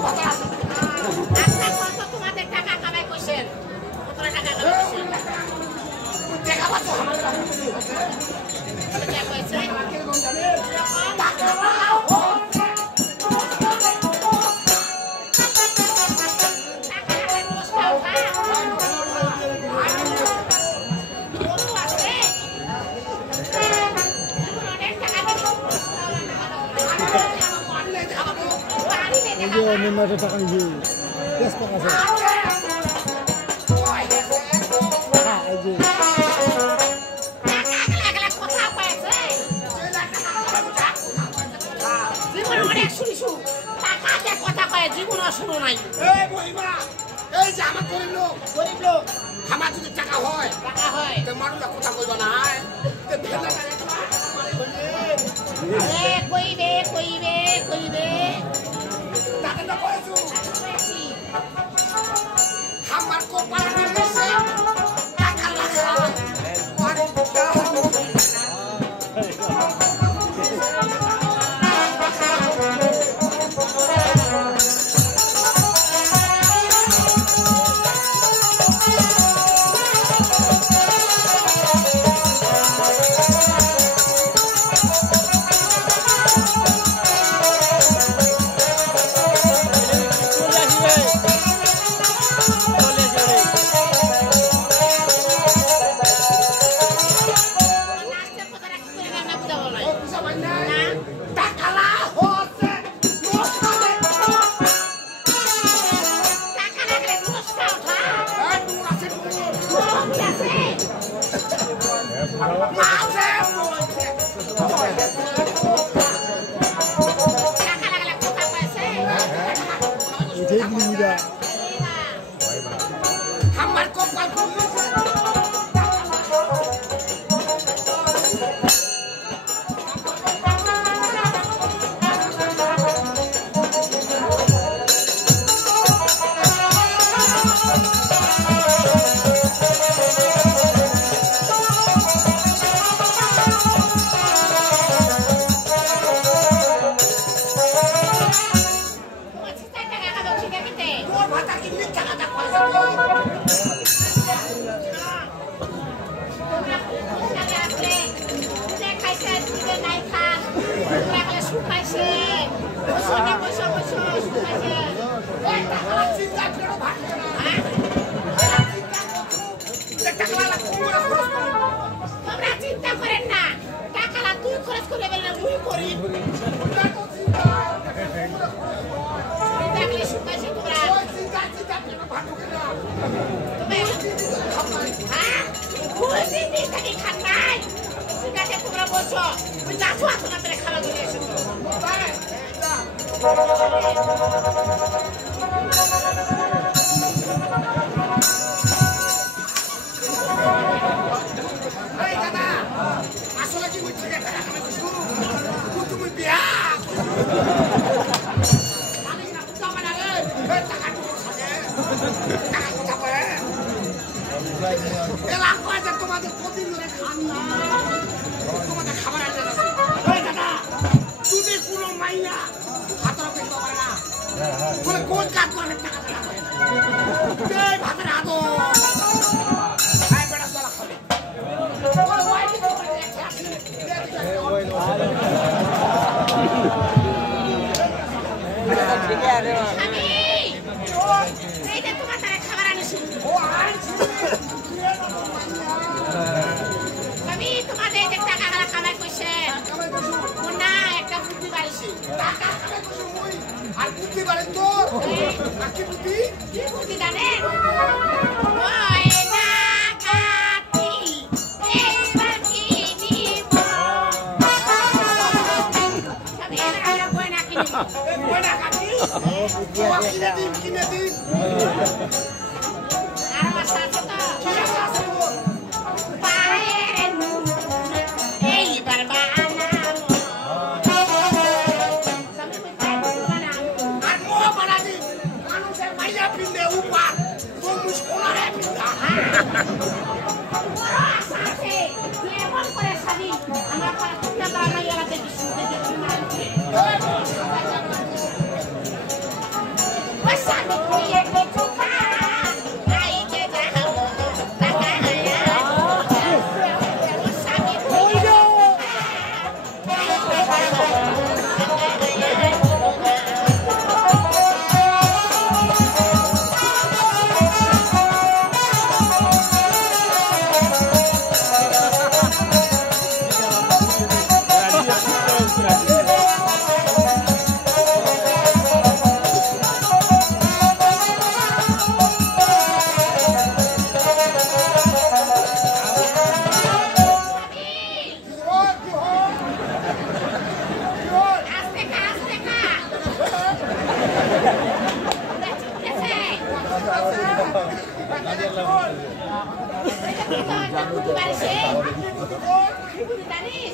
কথা আছে আচ্ছা কত তোমাদের টাকা কামাই কইছেন কত টাকা কামাই কইছেন দেখা পাচ্ছ টাকা কইছে নিম্ন টাকা নিয়ে বেশ টাকা আছে জীবন শুরু নাই এই মহিমা এই যে আমার গরিব লোক আমার যদি টাকা হয় তো মানুষ কথা কইবা না কইবে টাকাটা কইছো আমার কপাল রয়েছে টাকা লাগা আমার কপাল চিন্তা করেন না টাকা তুই খরচ করে বেলা মুই করি দেখলে শুকাইছে তোমরা হ্যাঁ ফুল দিন থেকে খান নাই ঠিক আছে তোমরা বসো তুই যাচ্ছ তোমাদের খাওয়া দিয়ে এসেছো আসলে কি মুই ঠিক টাকা কামাই করছো তুমি বিয়া আমি না তো মানে রে টাকা তো খাবে টাকা কথা বলে এলা কয় যে তোমাদের প্রতিদিন ধরে খান না তোমাদের খাবার আনতে আছে এই দাদা তুমি পুরো মাইয়া হাতরা কইতে পারে না বলে কোন কাজ করে টাকা টাকা করে এই ভাতের আদো আই বেটা চলা খাবে ওই ওই আর বুদ্ধি বলেন তো কি বুদ্ধি জানেন কিনে দিন কি বাড়িছে? বুঝি জানিস?